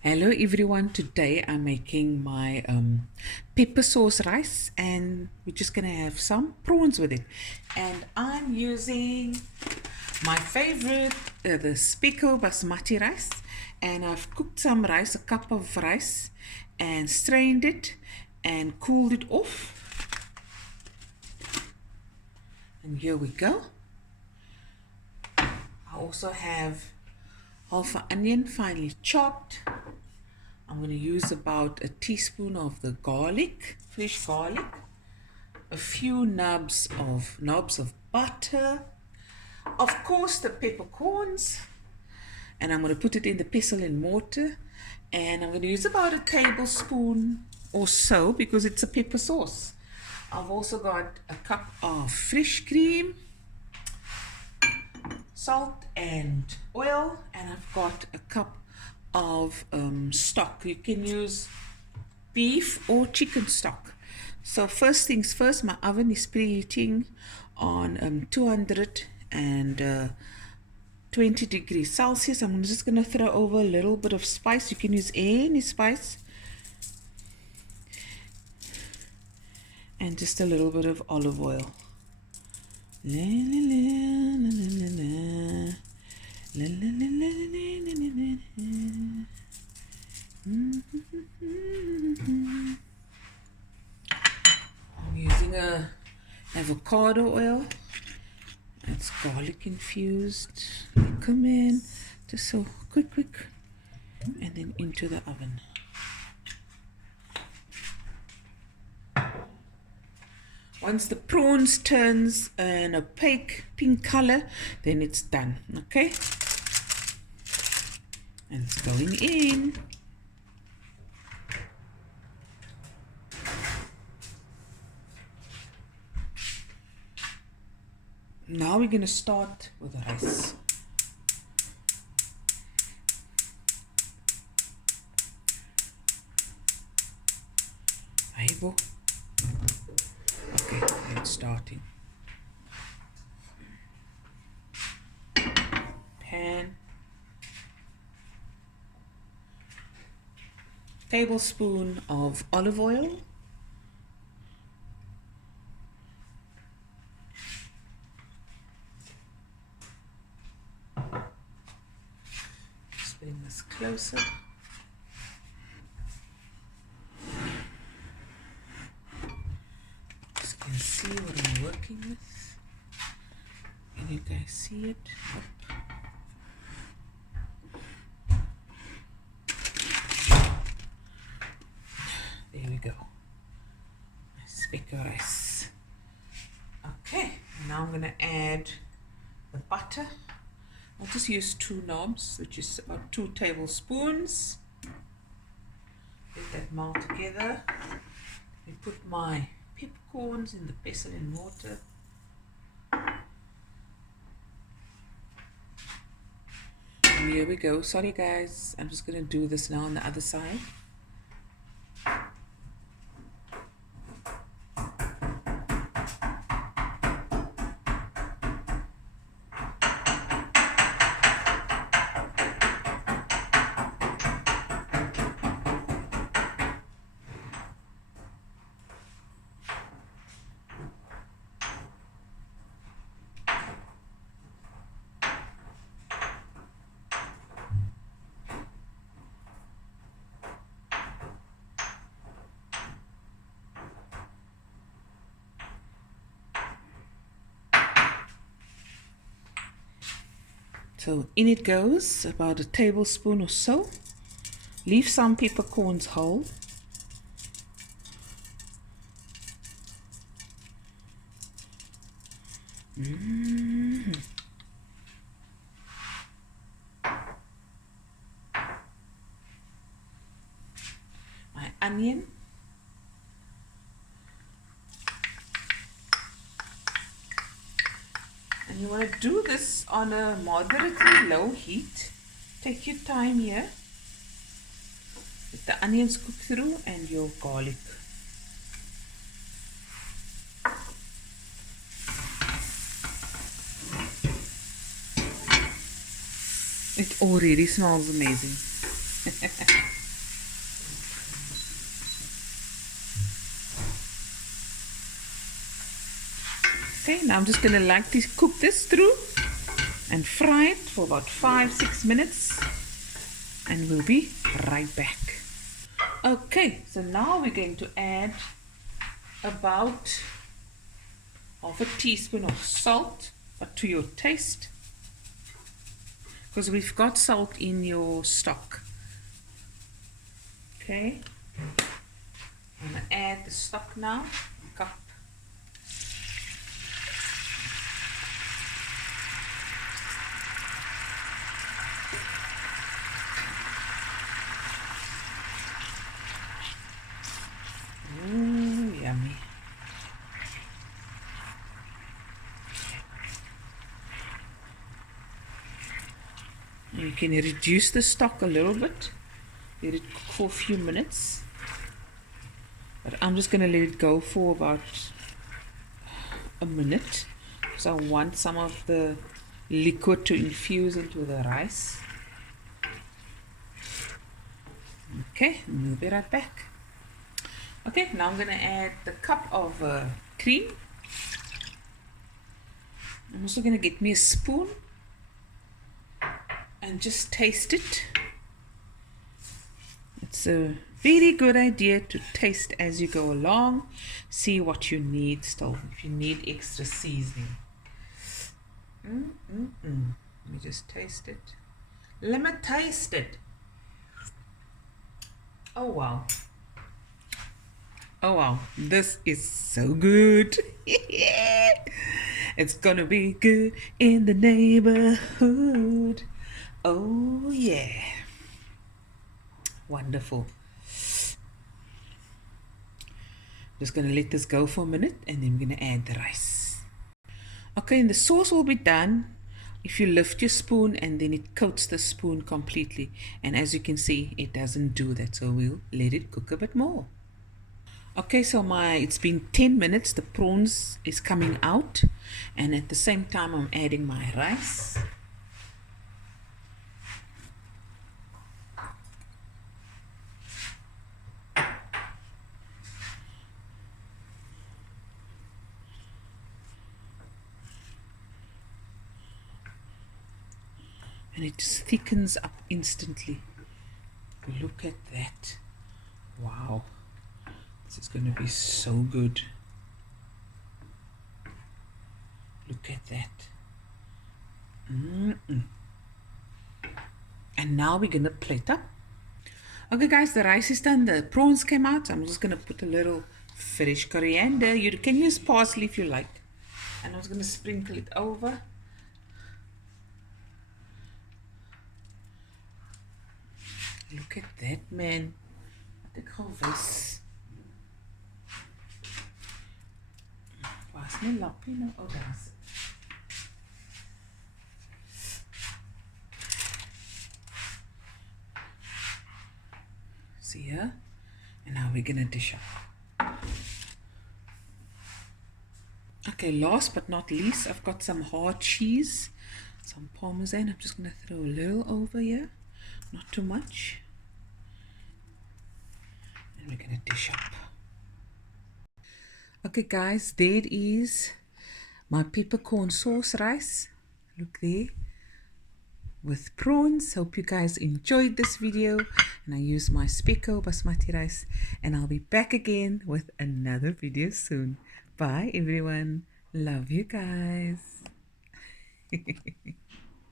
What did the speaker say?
Hello everyone, today I'm making my pepper sauce rice and we're just gonna have some prawns with it. And I'm using my favorite, the Spekko basmati rice, and I've cooked some rice, a cup of rice, and strained it and cooled it off. And here we go. I also have half an onion finely chopped. I'm going to use about a teaspoon of the garlic, fresh garlic, a few knobs of butter, of course the peppercorns, and I'm going to put it in the pestle and mortar, and I'm going to use about a tablespoon or so because it's a pepper sauce. I've also got a cup of fresh cream, salt and oil, and I've got a cup of stock. You can use beef or chicken stock. So first things first, my oven is preheating on 220 degrees Celsius. I'm just going to throw over a little bit of spice. You can use any spice, and just a little bit of olive oil. La, la, la, la, la, la. La, la, la, la, la, la, la, la. I'm using a avocado oil. It's garlic infused. Come in, just so quick, and then into the oven. Once the prawns turns an opaque pink color, then it's done. Okay, and it's going in. Now we're going to start with the rice. Aibo. Okay, it's starting. Pan. Tablespoon of olive oil. Just bring this closer. Just can see what I'm working with. Can you guys see it? There we go. Spekko rice. Okay, now I'm going to add the butter. I'll just use 2 knobs, which is about 2 tablespoons. Let that melt together. I put my peppercorns in the pestle and mortar. And here we go. Sorry guys, I'm just going to do this now on the other side. So in it goes, about a tablespoon or so. Leave some peppercorns whole. My onion. And you want to do this on a moderately low heat. Take your time here. Let the onions cook through and your garlic. It already smells amazing. Okay, now I'm just going to lightly cook this through and fry it for about 5-6 minutes, and we'll be right back. Okay, so now we're going to add about half a teaspoon of salt, but to your taste, because we've got salt in your stock. Okay, I'm going to add the stock now, a cup. Ooh, yummy. You can reduce the stock a little bit, let it cook for a few minutes, but I'm just going to let it go for about a minute because I want some of the liquid to infuse into the rice. Okay, we'll be right back. Okay, now I'm going to add the cup of cream. I'm also going to get me a spoon and just taste it. It's a very good idea to taste as you go along. See what you need still, if you need extra seasoning. Let me just taste it. Let me taste it. Oh wow. Oh wow, this is so good. It's gonna be good in the neighborhood. Oh yeah. Wonderful. Just gonna let this go for a minute and then we're gonna add the rice. Okay, and the sauce will be done if you lift your spoon and then it coats the spoon completely. And as you can see, it doesn't do that, so we'll let it cook a bit more. Okay, so it's been 10 minutes, the prawns is coming out, and at the same time I'm adding my rice. And it just thickens up instantly. Look at that. Wow. This is going to be so good. Look at that. And now we're going to plate up. Okay guys, the rice is done. The prawns came out. I'm just going to put a little fresh coriander. You can use parsley if you like. And I'm just going to sprinkle it over. Look at that, man. Wat ek gaan wys. Waar's my lappie nou? Oh, daar's it. See here? And now we're gonna dish up. Okay, last but not least, I've got some hard cheese, some parmesan. I'm just gonna throw a little over here. Not too much. And we're going to dish up. Okay guys, there it is. My peppercorn sauce rice. Look there. With prawns. Hope you guys enjoyed this video. And I use my Spekko basmati rice. And I'll be back again with another video soon. Bye everyone. Love you guys.